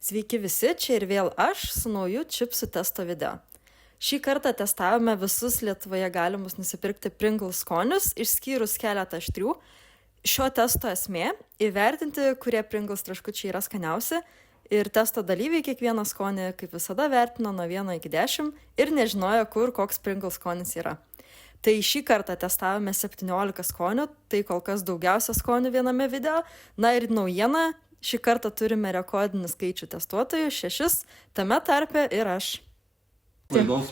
Sveiki visi, čia ir vėl aš su nauju čipsų testo video. Šį kartą testavome visus Lietuvoje galimus nusipirkti Pringles skonius, išskyrus keletą aštrių. Šio testo esmė – įvertinti, kurie Pringles traškučiai yra skaniausi, ir testo dalyviai kiekvieną skonį, kaip visada, vertino nuo 1 iki 10 ir nežinojo, kur koks Pringles skonis yra. Tai šį kartą testavome 17 skonių, tai kol kas daugiausia skonių viename video. Na ir naujiena, šį kartą turime rekordinį skaičių testuotojų, 6, tame tarpe ir aš. Laidos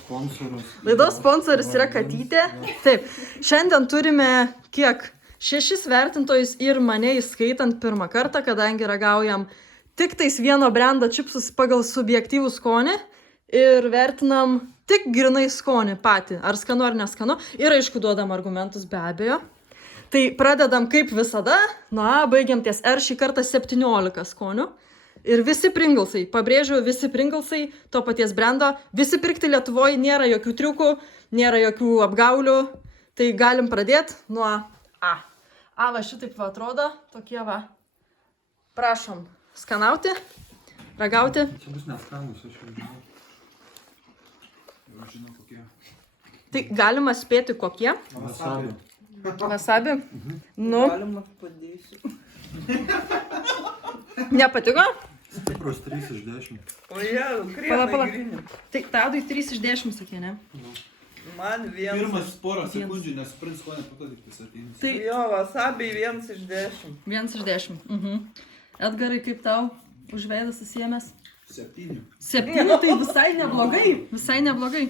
sponsoris yra Katytė. Taip, šiandien turime kiek? 6 vertintojus ir mane įskaitant pirmą kartą, kadangi ragaujam tik tais vieno brendo čipsus pagal subjektyvų skonį ir vertinam tik grinai skonį patį, ar skanu ar neskanu, ir aišku duodam argumentus be abejo. Tai pradedam kaip visada, baigiam ties R, šį kartą 17 skonių. Ir visi Pringlesai, pabrėžiu, visi Pringlesai to paties brendo, visi pirkti Lietuvoje, nėra jokių triukų, nėra jokių apgaulių, tai galim pradėti nuo A. A va šitaip va atrodo, tokie va. Prašom skanauti, ragauti. Čia bus neskanus, aš jau žinau. Jau žinau kokie. Tai galima spėti kokie? Wasabi. Wasabi? Nu. Galima padėsiu. Nepatiko? Stiprus 3 iš 10. O jie, Pala. kremai. Tai Tadui 3 iš 10 sakė, ne? Man vienas. Pirmas porą sekundžių, nes sprint skonį po to tik pasatins. Tai Jo, wasabi 1 iš 10. 1 iš 10. Edgarai, kaip tau už veidą susiėmęs? 7. 7, tai visai neblogai. Visai neblogai.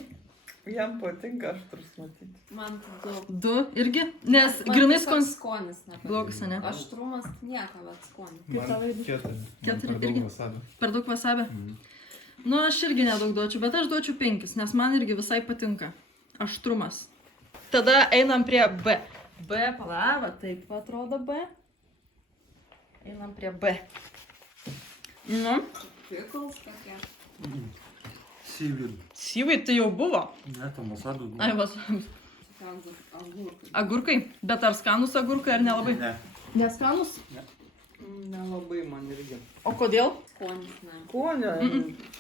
Jam patinka aštrus matyti. Man daug. 2 irgi, nes grinai skonis. Skonis nepatinka. Blogas, ne? Aštrumas nieko, bet skonis. Kaip tau veidu? 4 irgi. Per daug wasabi? Nu, aš irgi nedaug duočiau, bet aš duočiau 5, nes man irgi visai patinka. Aštrumas. Tada einam prie B. B, palava, taip atrodo B. Einam prie B. Nu, Pickles tokie. Seaweed. seaweed tai jau buvo. Ne, tam wasabi. Ai, wasabi. Ten agurkai. Agurkai, bet ar skanus agurkai ar nelabai? Ne. Neskanus? Nelabai man irgi. O kodėl? Skonis, ne.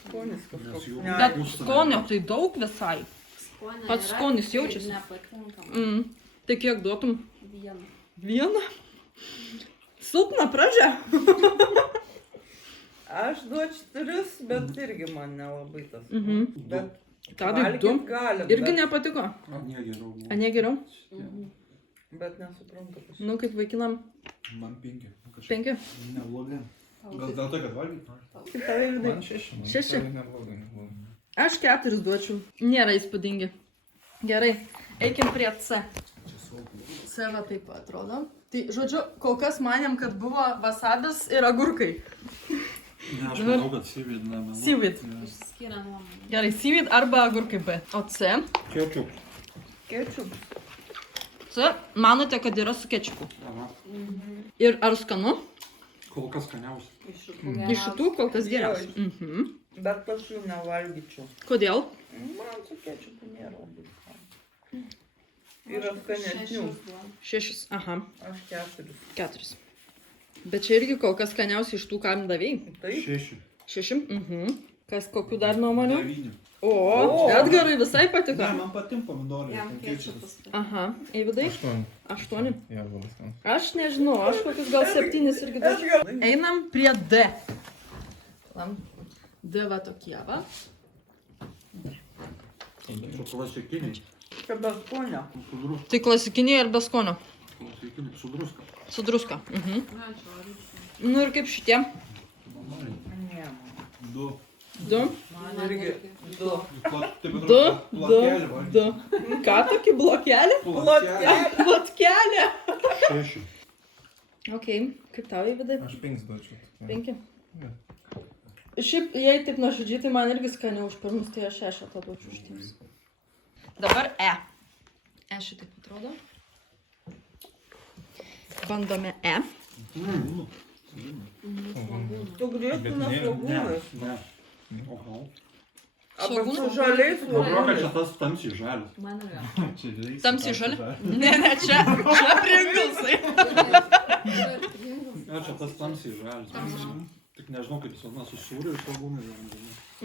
Skonis kažkoks. Nes jų- Ne, Bet skonio tai daug visai. Skonio Pats yra, skonis tai jaučiasi. Nepatinka man. Tai kiek duotum? Vieną. Vieną? Silpna pradžia. aš duočiau 3, bet irgi man nelabai tas. Bet Tadui valgyt 2. galim, Irgi bet- nepatiko. O, ne geriau. A ne geriau? Bet nesuprantu. Nu, kaip vaikinam Man 5. 5. Neblogai. Gal dėl to, kad valgyt nori? Kaip tavai vidai? Man 6. 6. Neblogai. Aš 4 duočiau. Nėra įspūdingi. Gerai, eikim prie C. Čia saugu. C va taip atrodo. Tai, žodžiu, kol kas manėm, kad buvo wasabis ir agurkai. Ne, aš Dabar- manau, kad seaweed nemeluoja. Seaweed. Išskiria nuomonę. Gerai, seaweed arba agurkai B. O C? Ketchup. Ketchup. C, manote, kad yra su kečupu. Aha. Ir ar skanu? Kol kas skaniausia. Iš šitų Iš šitų kol kas geriausia. Bet aš jų nevalgyčiau. Kodėl? Man su ketchupu nėra labai skanu. Yra skanesnių. 6. Aha, Aš 4. 4. Bet čia irgi kol kas skaniausia iš tų, kam davėjai. Taip. 6. 6. Kas kokių dar nuomonių? 9. O, Edgarai visai patiko. Ne, man patinka pomidorai. Jam ten kečupas. Aha, Eivydai? 8. 8. Ja, labai skanu. Aš nežinau, aš kokius gal 7 irgi duočiau. Einam prie D. D va tokie va. Čia klasikiniai. Čia be skonio. Su druska. Tai klasikiniai ir be skonio. Klasikiniai su druska. Su druska. Na, čia oričiau. Nu ir kaip šitie? Ne, man. 2. 2. Man irgi 2. 2. Ką tokį blokelį? Plotkelį. 6. Ok, kaip tau Eivydai? Aš 5 duočiau. 5. Ne. Šiaip, jei taip nuoširdžiai, tai man irgi skaniau už pirmus, tai aš 6 tą duočiau už tiems. Dabar E. E šitaip atrodo. Bandome E. Tu grįžtų nuo Bet ne, svogūnais. Ne. Oho. Arba su žaliais Atrodo, kad svogūnais. čia tas tamsiai žalias. Man yra. Čia reikia. Tamsiai žali? Ne, čia Pringlesai. Ne, čia tas tamsiai žalias. Tik nežinau, kaip jis vadina, su sūriu ir svogūnai.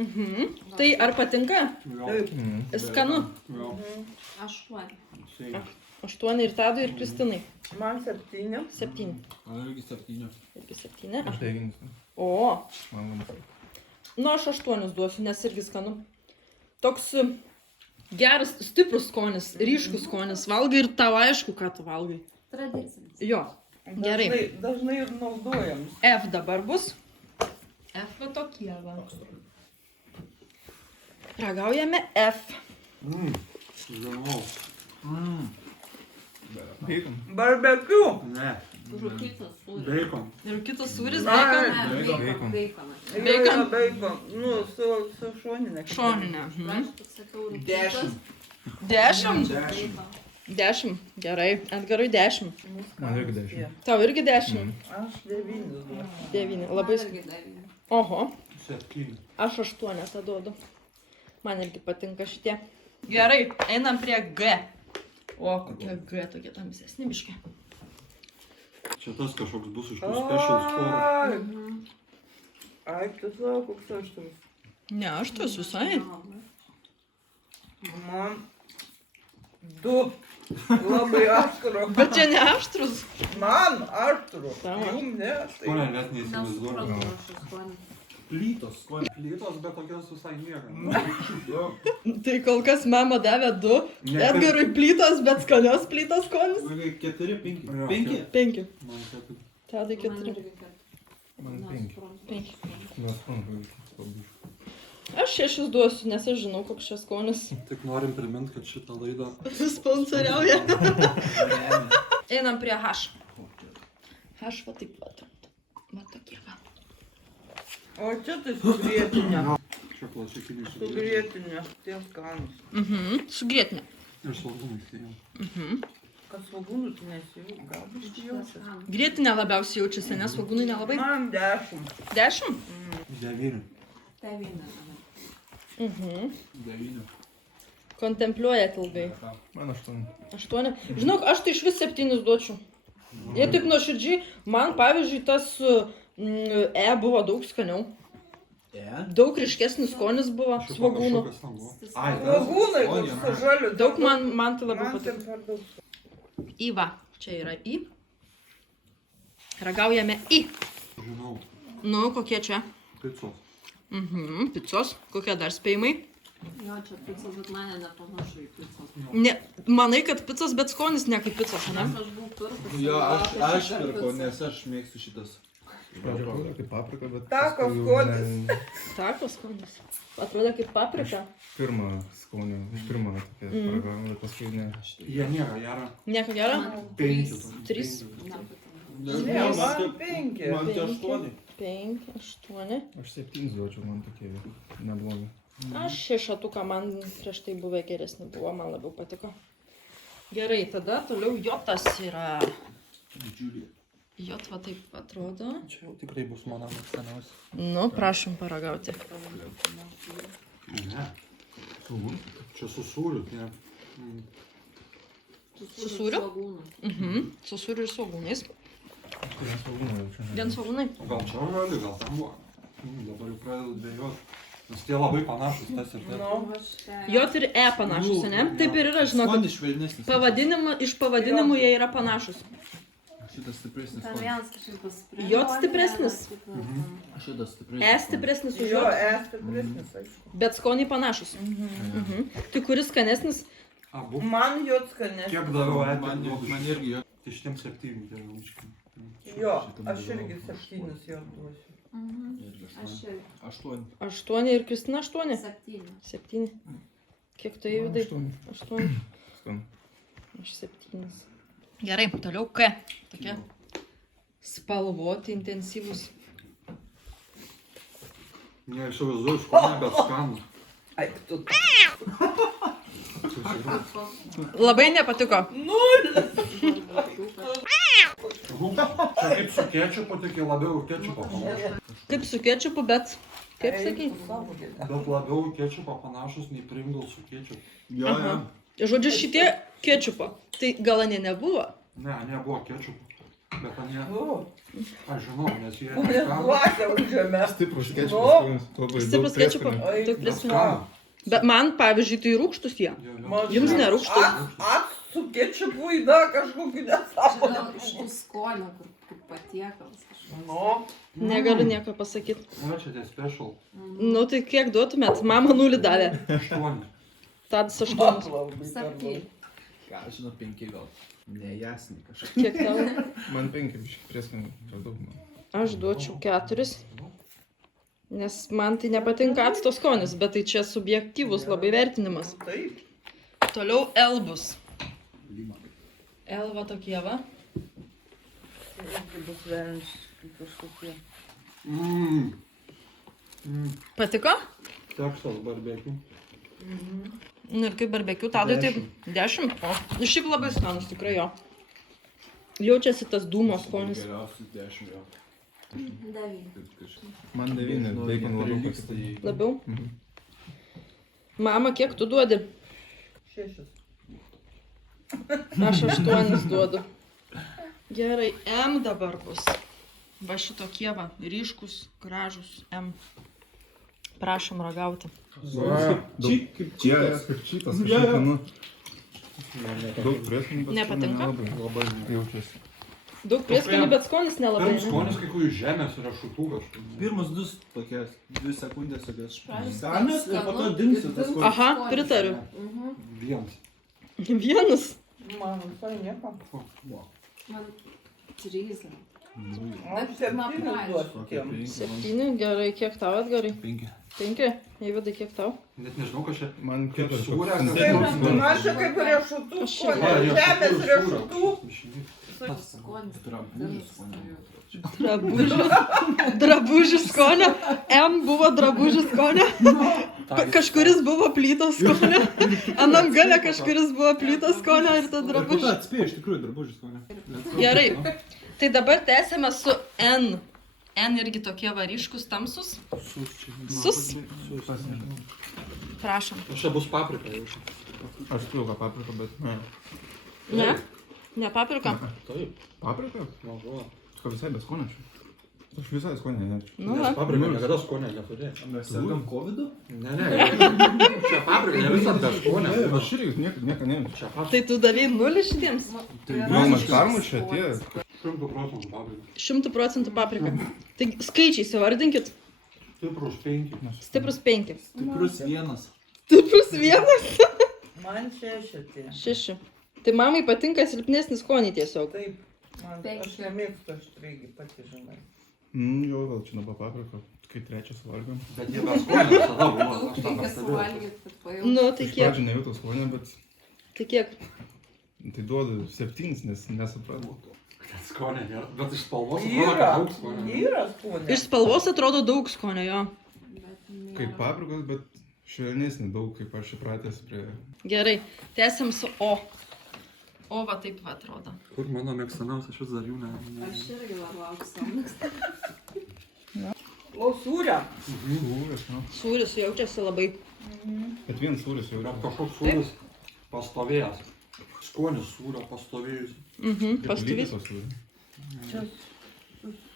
Mhm. Tai ar patinka? Jo. Taip. Skanu. Jo. 8. Jisai 8 ir Tadui, ir Kristinai. Man 7. 7. Man irgi 7. Irgi 7. Aš 9. O, Man man. nu aš 8 duosiu, nes irgi skanu. Toks geras, stiprus skonis, ryškus skonis. Valgai ir tau aišku, ką tu valgai. Tradicinis. Jo. Gerai. Dažnai ir naudojam. F dabar bus. F va tokie va. Ragaujame F. žinau. Bacon. Barbecue. Ne. Rūkytas sūris. Bacon. Ir kitas sūris, Na, bacon. Bacon. Bacon. Bacon. Bacon. Nu, su šoninė. Šoninė. Mhm. Aš tik sakiau rūkytas. 10. Bacon. 10. Gerai. Edgarui 10. Man irgi 10. Tau irgi 10. Aš 9 duodu. 9. Labai Man skirtingai. irgi 9. Oho. 7. Aš 8 tą duodu. Man irgi patinka šitie. Gerai, einam prie G. O, kokie G tokie tamsesni biški. Čia tas kažkoks bus iš tų special store. Ai, tu savo, koks aštrus. Ne, aš tas visai. Man 2. Labai aštru. Bet čia ne aštrus. Man aštru. Tavo. Jum ne. Skonio Tai... net neįsivaizduoju. Nesupratau aš šį skonį. Plytos, skonį. Plytos, bet tokios visai nieko. Tai kol kas mama davė 2. Ne, Edgarui plytos, bet skanios plytos skonis. 4, 5. Jo, 5? 5. Man taip. Tadai Man 4. irgi kad. Man 5. 5. Mes man pabuš. Aš 6 duosiu, nes aš žinau, koks šis skonis. Tik norim priminti, kad šitą laidą Sponsoriauja. Einam prie H. H va taip va. Va tokie va. O čia tai su grietinė. čia klasikinis Su grietinė. Tie skanus. Mhm. Su grietinė. ir svogūnais. tai jau. Mhm. Kad svogūnų tu nesijau. Gal biškį jaučiasi. Grietinė labiausiai jaučiasi, nes svogūnai nelabai. Man 10. 10? 9. 9. Mhm. 9. Kontempliuojat ilgai. Man 8. 8. Žinok, aš tai iš vis 7 duočiau. Jei taip nuoširdžiai, man pavyzdžiui tas E buvo daug skaniau. Daug ryškesnis skonis buvo svogūnų. Ai, Svogūnai, kur su žaliu. Daug man tai labiau Man tai patiko. per daug. Į va, čia yra į. Ragaujame į. žinau, Nu, kokie čia? picos. Mhm, picos. Kokie dar spėjimai? Jo, čia picos, bet mane nepanašu į picos. Ne, manai, kad picos, bet skonis ne kaip picos, ne? Nes aš buvau pirkus. Jo, aš pirkau, nes aš mėgstu šitas. Atrodo kaip paprika, bet... Tako paskui jau skonis. ne- Tako skonis. Atrodo kaip paprika. Pirmą skonį, iš pirmą tokia paragavimą, bet paskui ne. Jie nėra gera. Nieko gero? 5. 3. Ne, man 5. Man tai 8. 5, 8. Aš 7 duočiau, man tokie neblogi. Aš 6, man prieš tai buvę geresni buvo, man labiau patiko. Gerai, tada toliau jotas yra. Didžiulį. Jot va taip atrodo. Čia jau tikrai bus mano mėgstamiausias. Nu, prašom paragauti. Ne. Čia su sūriu, ne. Su sūriu? Svogūnų. Mhm, su sūriu ir svogūnais. Kurie svogūnai jaučiu. Vien svogūnai. O gal čia gali, gal ten buvo. Dabar jau pradedu dvejoti. Nes tie labai panašus tas ir tas. Nu, Jot ir E panašus, ne? Taip ir yra, žinok. Skonis švelnesnis. Iš pavadinimų jie yra panašus. Šitas stipresnis. Ten skonis. vienas kažkaip bus stipresnis. Jot stipresnis. Šitas stipresnis. E stipresnis už jo, jot, stipresnis, aišku. bet skoniai panašus. Mhm. Tai kuris skanesnis? Abu. Man jo skanės. Kiek daviau Man, etį? man irgi jo. Tai šitiem 7 tie jaučiai. Jo, aš irgi 7 jo duosiu. Irgi Aš 8. 8 ir Kristina 8. 7. 7. Kiek tai vidai? 8. Skanu. Aš 7. Gerai, toliau K. Tokie spalvoti, intensyvus. Ne, aš įsivaizduoju skonį, bet skanų. Ai, tu. Labai nepatiko. Čia kaip su kečupu, tik į labiau kečupą panašus. Kaip su kečupu, bet... Kaip sakai? Bet labiau kečupą panašus nei Pringles su kečupu. Jo, Aha. jo. Žodžiu, šitie kečupo. Tai gal ne nebuvo? Ne, nebuvo kečupo. Bet anie, Nu, aš žinau, nes jie net klasę užėmė. Stiprus Nu. kečupas skonis. Labai Stiprus daug kečupo. prieskonių. Daug Oi, prieskonių. Bet man, pavyzdžiui, tai rūgštus jie. Jums nerūgštus? Su kečupu įda kažkokiu nesąmonę. Gal iš tų skonio, kur kaip patiekalas kažkoks. Nu, Negaliu nieko pasakyti. O, čia tie special. Nu tai kiek duotumėt? Mama 0 davė. 8. Tadas 8. labai per Sakyk. Ką, aš žinau, 5 gal. Nejasni kažkaip. Kiek tau? Man 5 biškį prieskonių. Per daug man. Aš duočiau 4. Nes man tai nepatinka acto skonis, bet tai čia subjektyvus labai vertinimas. daug. Taip. Toliau L bus. Lima. L va tokie va. Irgi bus velniški kažkokie. Patiko? Tekstas barbekį. Nu ir kaip barbekiu, Tadui taip 10. O, nu šiaip labai skanus tikrai jo. Jaučiasi tas dūmo skonis. Geriausias 10 jo. 9. Taip kažkaip. Man 9, bacon labiau Liks, patiko. tai... Labiau? Mhm. Mama, kiek tu duodi? 6. Aš 8 duodu. Gerai, M dabar bus. Va šitokie va, ryškus, gražus M. Prašom ragauti. Daug kaip čietas, kaip čytas, kažkaip, nu. Daug prieskonių, bet Nepatinka? Labai jaučiasi. Daug prieskonių, bet skonis nelabai. Pirms Ne? skonis kai kurių žemės yra šutų kažkur. Pirmas 2 tokias, 2 sekundės tokias Pradžioj skanas ir po to skanu, dingsi ir tas dingsi skonis. Aha, skonis. pritariu. Mhm. Vienas. Vienas. Man visai nieko. Man 3. Aš 7 duosiu tiem. 7, gerai, kiek tau Edgarai? 5. 5, Eivydai, kiek tau? Net nežinau, kas čia. Man Kaip 4 sūrė, toks Taip, sunkus man skonis. čia kaip riešutų Aš skonio. irgi. Žemės riešutų. Skonis. Drabužių skonio. M buvo drabužių skonio. Kažkuris buvo plytos skonio. Anam gale kažkuris buvo plytos skonio ir ta Ir po to drabužių. atspėjai iš tikrųjų drabužius, ko ne? Gerai. Tai dabar tęsime su N. N irgi tokie variškus tamsus. Sus. Prašom. Čia bus paprika jau. Aš turiu ką papriką, bet ne. Ne? Ne paprika. Taip. Paprika? Mažuoja. Ką visai be skonio čia. Aš visai skonio nečiau. Nu, Nes va. paprika niekada skonio neturėjo. Mes sergam COVID-u? Ne. Čia paprika, ne visą be skonio. Aš irgi nieko nejaučiu. Čia paprika. Tai tu davėjai 0 šitiems? Gal aš permušiu atėjo. 100% paprika. 100% paprika. Tai skaičiais įvardinkit. Stiprus 5. Stiprus 5. Stiprus 1. Stiprus 1. Man 6 tie. 6. Tai mamai patinka silpnesnis skonį tiesiog. Taip. Man, aš nemėgstu aštriai, pati žinai. Jo, gal čia dabar paprika. Kai trečias valgiam. Bet jie be skonio visada buvo. Aš tą Reikia pastebėjau. suvalgyti, kad pajaustum. Nu, tai Iš kiek? pradžių nejutau skonio, bet Tai kiek? tai duodu 7, nes nesupratau. Skonio nėra. Bet iš spalvos atrodo, kad Yra. daug skonio. Yra skonio. Iš spalvos atrodo daug skonio, jo. Bet nėra. Kaip paprikos, bet švelnesnė daug, kaip aš įpratęs prie... Gerai, tęsiam su O. O va taip va atrodo. Kur mano mėgstamiausias, aš vis dar jų ne. Aš irgi lauksiu savo. O sūrę. Sūris, nu. Sūris jaučiasi labai. Bet vien sūris jau yra. Bet kažkoks sūris pastovėjęs. Skonis sūrio pastovėjus. Pastovys. Čia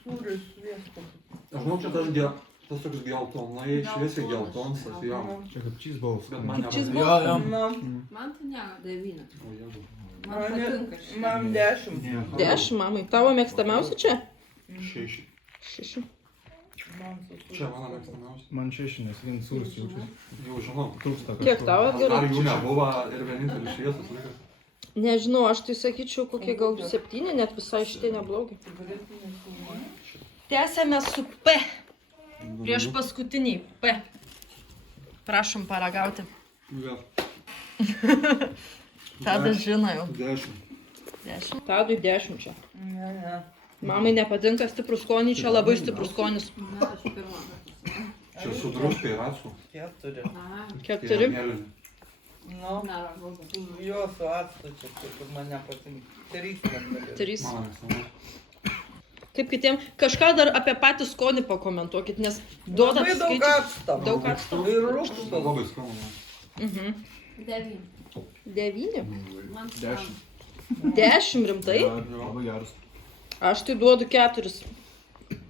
sūris sviesto. Aš žinau, čia tas toks geltonai, šviesiai geltonsas, jo. Čia kaip cheeseballs. Bet man Kaip nepatinka. Jo, jo. Na, Man tai ne, 9. O, Jėzau. Man patinka šitą. man 10. 10 mamai. Tavo mėgstamiausia čia? 6. 6. Man su sūriu. Čia mano mėgstamiausias. Man 6, nes vien sūris jaučiasi. Jau žinau. Trūksta Kiek kažko. tau Dar Edgarai? jų nebuvo ir vienintelis šviesas likas. Nežinau, aš tai sakyčiau kokie gal 7, net visai šitie neblogi. Tęsėme su P. Prieš paskutiniai P. Prašom paragauti. Jo. Tadas žino jau. 10. 10. Tadui 10 čia. Ne. Mamai nepatinka stiprus skonis, čia labai stiprus skonis. Na, aš pirmą kartą. Čia su druska ir actu. 4. Na, 4. Nu, neragu. jo su actu čia, kur man nepatinka. 3 negalėjau. 3. Mano mėgstamiausias. Kaip kitiem, kažką dar apie patį skonį pakomentuokit, nes duodat Labai daug skaičius. acto. Daug acto. Ir rūgštus. Labai skanu. 9. 9. Man 10. 10 rimtai. Labai geras. Aš tai duodu 4.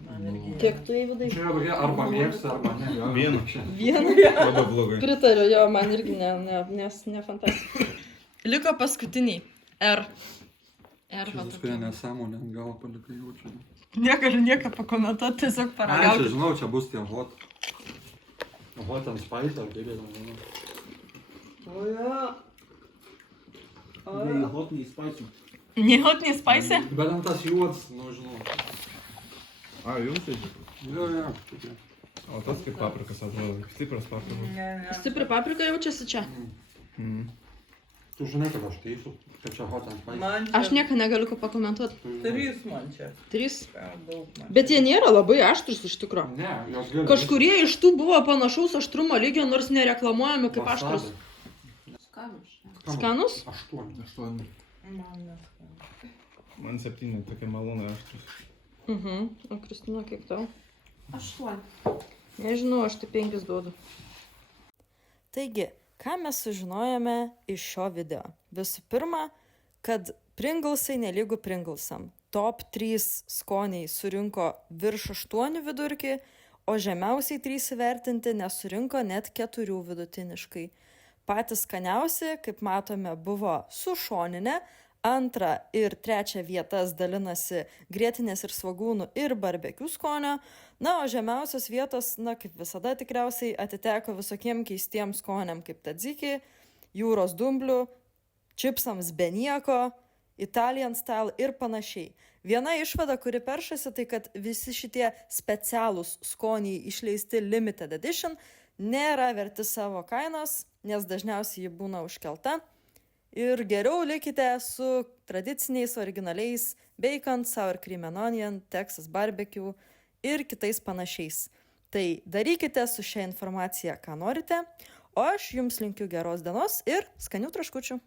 Man irgi. Kiek tu įvedai? Čia yra tokie arba mėgsti, arba ne. Vieną. Vieną. Labai blogai. Pritariu, jo, man irgi ne fantastika. Liko paskutiniai. R. Ir Čia va kažkokia tokia. nesąmonė ant galo palikai jaučiu. Negaliu nieko pakomentuoti, tiesiog Ai, čia paragauti. žinau, čia bus tie hot. Hot and spice ar kaip jie ten žinau. O jo. Nei hot, nei spicy. Nei hot, nei spicy? Bet ant tas juodas, nu žinau. A, jaučiasi. Jo, jo, tokie. O tas kaip paprikas atrodo. Stipras paprikas. Ne. Stipri paprika jaučiasi čia. Tu žinai, kad aš teisus, kad čia hot and spice. Man Aš nieko negaliu ko pakomentuoti. Tu žinai. 3 man čia. 3. Per daug man. Bet jie nėra labai aštrus iš tikro. Ne, jos gali. Kažkurie iš tų buvo panašaus aštrumo lygio, nors nereklamuojami kaip aštrus. Skanus. Skanus? 8. 8. Man neskanu. Man 7, tokie malonai aštrus. O Kristina, kiek tau? 8. Nežinau, aš tai 5 duodu. Taigi, ką mes sužinojome iš šio video? Visų pirma, kad Pringlesai nelygų Pringlesam. Top 3 skoniai surinko virš 8 vidurkį, o žemiausiai 3 įvertinti nesurinko net 4 vidutiniškai. Patys skaniausi, kaip matome, buvo su šoninė, 2 ir 3 vietas dalinasi grietinės ir svogūnų ir barbekių skonio, na, o žemiausios vietos, na, kaip visada tikriausiai, atiteko visokiem keistiem skoniam kaip tadziki, jūros dumblių, čipsams be nieko, Italian style ir panašiai. Viena išvada, kuri peršasi, tai kad visi šitie specialūs skoniai išleisti limited edition nėra verti savo kainos, nes dažniausiai ji būna užkelta. Ir geriau likite su tradiciniais, originaliais bacon, sour cream and onion, Texas barbecue ir kitais panašiais. Tai darykite su šia informacija, ką norite, o aš jums linkiu geros dienos ir skanių traškučių.